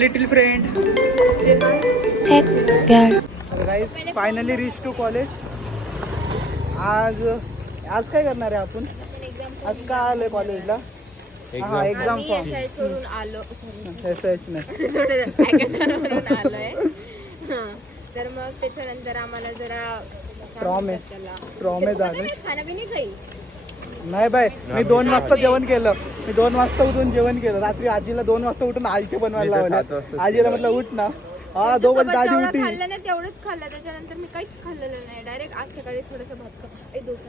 Little friend guys finally reach to college. आज काय करणार आहे आपण? आज का आलोय कॉलेजला? हा एक्झाम फॉर्म सोडून आलो आलोय. तर मग त्याच्यानंतर आम्हाला जरा ट्रॉमे झालं. खाण्यापिणी काही नाही बाय, मी 2 वाजता जेवण केलं. मी 2 वाजता उठून जेवण केलं. रात्री आजीला 2 वाजता उठून आलटे बनवायला लावले. आजीला म्हटलं उठ ना. हा 2 वाजता आजी उठी. खाल्लं नाही तेवढंच खाल्लं. त्याच्यानंतर मी काहीच खाल्लेलं नाही. डायरेक्ट आज सकाळी थोडंसं भात डोसा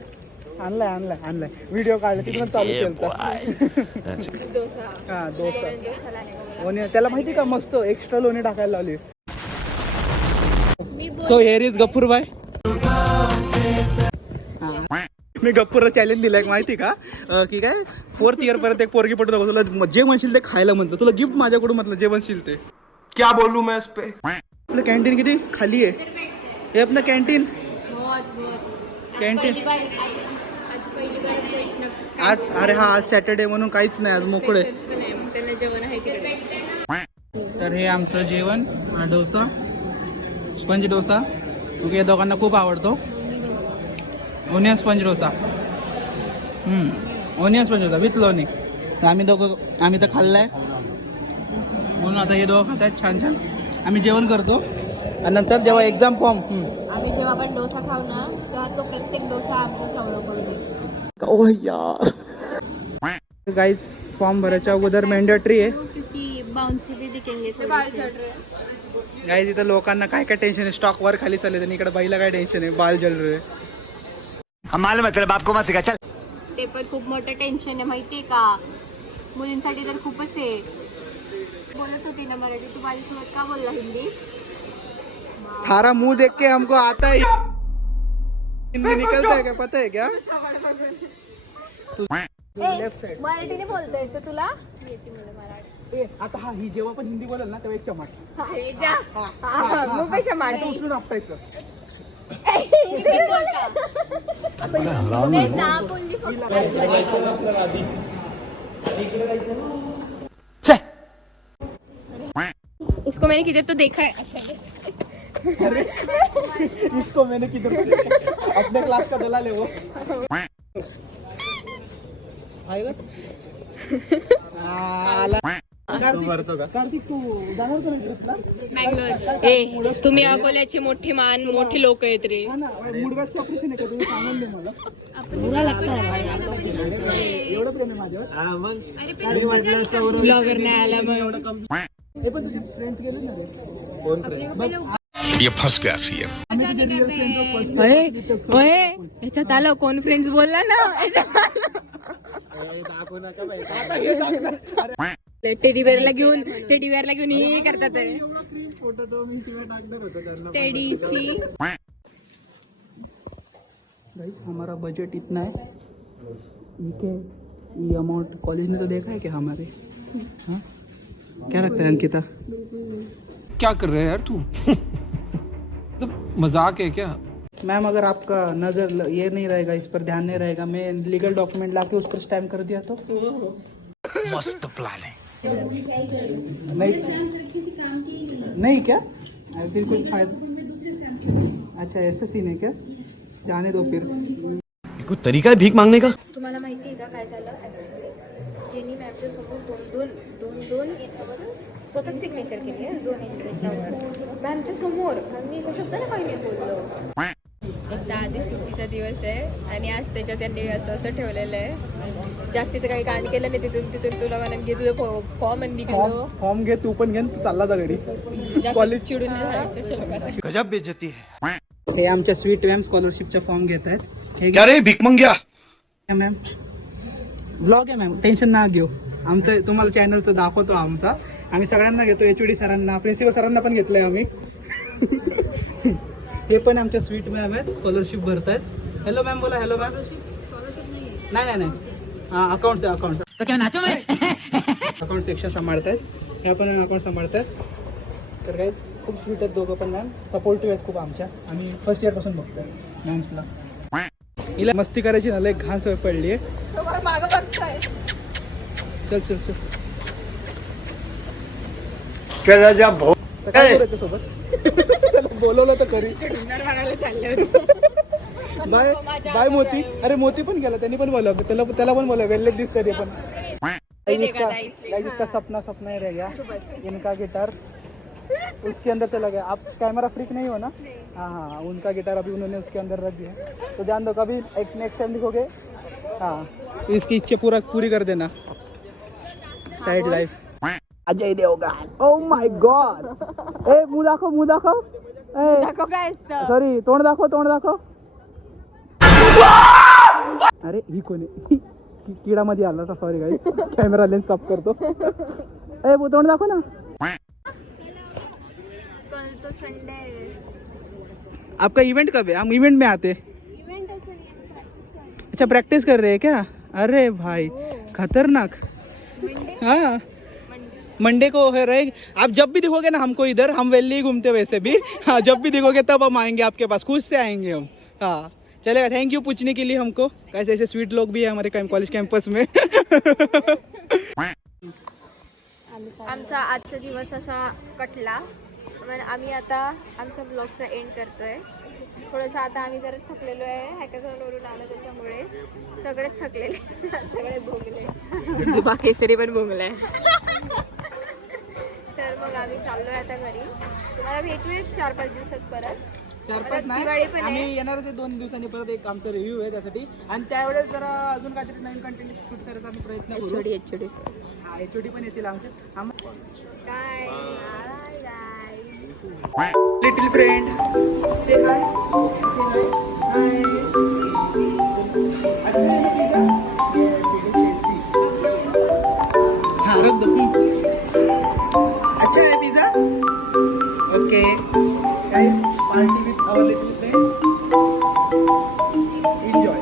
आणलाय व्हिडिओ काढला तिथून चालू केलं. डोसा. हा डोसा त्याला माहिती का मस्त एक्स्ट्रा लोणी टाकायला लावली. सो हेअर इज गफूर बाय. मी गप्पूरला चॅलेंज दिलाय माहिती का की काय 4th इयर पर्यंत एक पोरगी पटवतो तुला जे म्हणशील ते खायला म्हणतो. तुला गिफ्ट माझ्याकडून म्हटलं जे म्हणशील ते. क्या बोलू मैं इस पे. आपलं कॅन्टीन किती खाली आहे. हे आपलं कॅन्टीन आज अरे हा आज सॅटर्डे म्हणून काहीच नाही. आज मोकळे. तर हे आमचं जेवण. हा डोसा स्पंज डोसा. ओके या दोघांना खूप आवडतो. Onion sponge dosa. Onion sponge dosa with लोणी. आम्ही तर खाल्लाय म्हणून आता हे दोघं खात आहेत छान छान. आम्ही जेवण करतो आणि नंतर जेव्हा एक्झाम फॉर्म आम्ही जेव्हा आपण डोसा खाऊ ना तेव्हा तो प्रत्येक डोसा आमचा सवय करून. ओ यार गाइस फॉर्म भरायच्या अगोदर मॅन्डेटरी आहे. गाइस इथं लोकांना काय टेन्शन आहे. स्टॉक वर खाली चालले आणि इकडे बाईला काय टेन्शन आहे. बाल जल रे. मालूम है तेरे बाप को मत सिखा चल. ते पण खूप मोठं टेन्शन आहे माहितीये का. मुलींसाठी तर खूपच आहे. बोलत होती ना मराठी. तू माझ्यासोबत का बोलला हिंदी. थारा मुंह देख के हमको आता है हिंदी निकलता है क्या पता है क्या. मराठीने बोलता येतं तुला. आता हा ही जेव्हा पण हिंदी बोलेल ना तेव्हा एक चमाट मुंबई चमाट उचलून आपटायचं. इसको मैंने किधर तो देखा है. अच्छा अरे इसको मैंने किधर अपने क्लास का दलाल है वो. आएगा कार्तिक तू जाणार का ट्रिपला. बँगलोर. तुम्ही अकोल्याचे मोठे मान मोठे लोक आहेत रे. मुडव्याचं ऑपरेशन आहे का तुम्ही सांगून दे मला. एवढं प्रेम आहे माझ्यावर. ब्लॉगर नाही आला मग. हे पण तुझे फ्रेंड्स गेले ना रे. कोण फ्रेंड. ये फंस गया सीएम. याच्यात आलं कोण फ्रेंड्स बोलला ना. टेडीवेअरला घेऊन हे करतात टेडीची. गाइस हमारा बजट इतना है. ये अमाउंट कॉलेज ने तो देखा है क्या हमारे. हाँ क्या लगता है अंकिता. क्या कर रहे हैं यार तू. तो मजाक है क्या. मैम अगर आपका नज़र ये नहीं रहेगा, इस पर ध्यान नहीं रहेगा, मैं लीगल डॉक्यूमेंट लाके उस पर स्टैम्प कर दिया तो. मस्त प्लान है. नहीं क्या फिर कुछ फायदा. अच्छा ऐसा सीन है क्या. जाने दो फिर. कोई तरीका है भीख मांगने का. तुम्हाला माहिती आहे का काय झालं. यांनी मॅमच्या समोर दोन याच्यावर स्वतः सिग्नेचर केली आहे. 2 इंच मॅमच्या समोर. मी एका शब्दाला काही नाही बोललो. एकदा आधी सुट्टीचा दिवस आहे आणि आज त्याच्यात त्यांनी असं ठेवलेलं आहे. जास्तीचं काही कांड केलं नाही. तिथून तुला म्हणून घे तुझं फॉर्म आणि निघलो. फॉर्म घे तू पण घे तू चालला जा घरी. कॉलेज चिडून नाही राहायचं. गजब बेइज्जती है. हे आमच्या स्वीट मॅम स्कॉलरशिपचा फॉर्म घेत आहेत. क्या रे भीक मंग्या. मॅम ब्लॉग आहे मॅम टेन्शन ना घेऊ. आमचं तुम्हाला चॅनलचं दाखवतो. आमचा आम्ही सगळ्यांना घेतो. HOD सरांना प्रिन्सिपल सरांना पण घेतलंय आम्ही. हे पण आमच्या स्वीट मॅम आहेत. स्कॉलरशिप भरत आहेत. हॅलो मॅम बोला. Hello ma'am. नाही हां अकाउंट्स अकाउंट सेक्शन सांभाळत आहेत. ह्या पण अकाउंट सांभाळत आहेत. तर गाईज खूप स्वीट आहेत दोघं पण मॅम. सपोर्टिव्ह आहेत खूप आमच्या. आम्ही फर्स्ट इयरपासून बघतोय मॅम्सला. हिला मस्ती करायची ना लय घाण सवय पडली आहे. चल तर काय करू त्याच्यासोबत बोलवलं तर करी. बाय बाय मोती. अरे मोती पण गेला, त्यांनी पण बोलवलं, त्याला पण बोलव, वेल्लेट दिसतं ते पण. इसका सपना सपना ही रह गया, इनका गिटार उसके अंदर चला गया. आप कैमरा फ्रीक नहीं हो ना? हाँ हाँ, उनका गिटार अभी उन्होंने उसके अंदर रख दिया, तो जान दो कभी एक नेक्स्ट टाइम दिखोगे. हाँ, तो इसकी इच्छा पूरी कर देना. Side life. Ajay Devgan. Oh my God. ए मुंह दाखव. काय असतं? सॉरी, तोंड दाखव. अरे ही कोणी किडा मध्ये आला था. Sorry guys, camera lens of करतो. ए वो तोंड दाखव ना. कल तो संडे है. आपका इवेंट कब है? हम इवेंट में आते. इवेंट ऐसे नहीं है, प्रैक्टिस कर. अच्छा, प्रैक्टिस कर रहे हैं क्या? अरे भाई खतरनाक. हाँ, मंडे को है रहे. आप जब भी दिखोगे ना हमको इधर, हम वेल्ली ही घूमते वैसे भी. हाँ, जब भी दिखोगे तब हम आएंगे आपके पास, खुद से आएंगे हम. हाँ चलेगा. थैंक यू पूछने के लिए हमको. कैसे ऐसे स्वीट लोग भी है हमारे कॉलेज कैंपस में. आमचा आजचा दिवस असा कटला. पण आम्ही आता आमच्या ब्लॉगचा एंड करतोय. थोडंसं आता आम्ही जरा थकलेलो आहे, हॅकॅथॉनवरून आलो त्याच्यामुळे सगळेच थकलेले. सगळे भोगले. जुबा केसरी पण भोगलाय. तर मग आम्ही चाललोय आता घरी. तुम्हाला भेटूया 4-5 दिवसात परत. 4-5 नाही, दिवाळी पण आहे. आम्ही येणारच आहे 2 दिवसांनी परत. एक आमचा रिव्ह्यू आहे त्यासाठी, आणि त्यावेळेस जरा अजून काहीतरी नवीन कंटेंट शूट करायचा आम्ही प्रयत्न करू. HOD हा, HOD पण येतील आमचे. काय लिटिल फ्रेंड से हाय. हाँ रख दो. अच्छा है pizza. Okay guys, party with our little friend. Enjoy.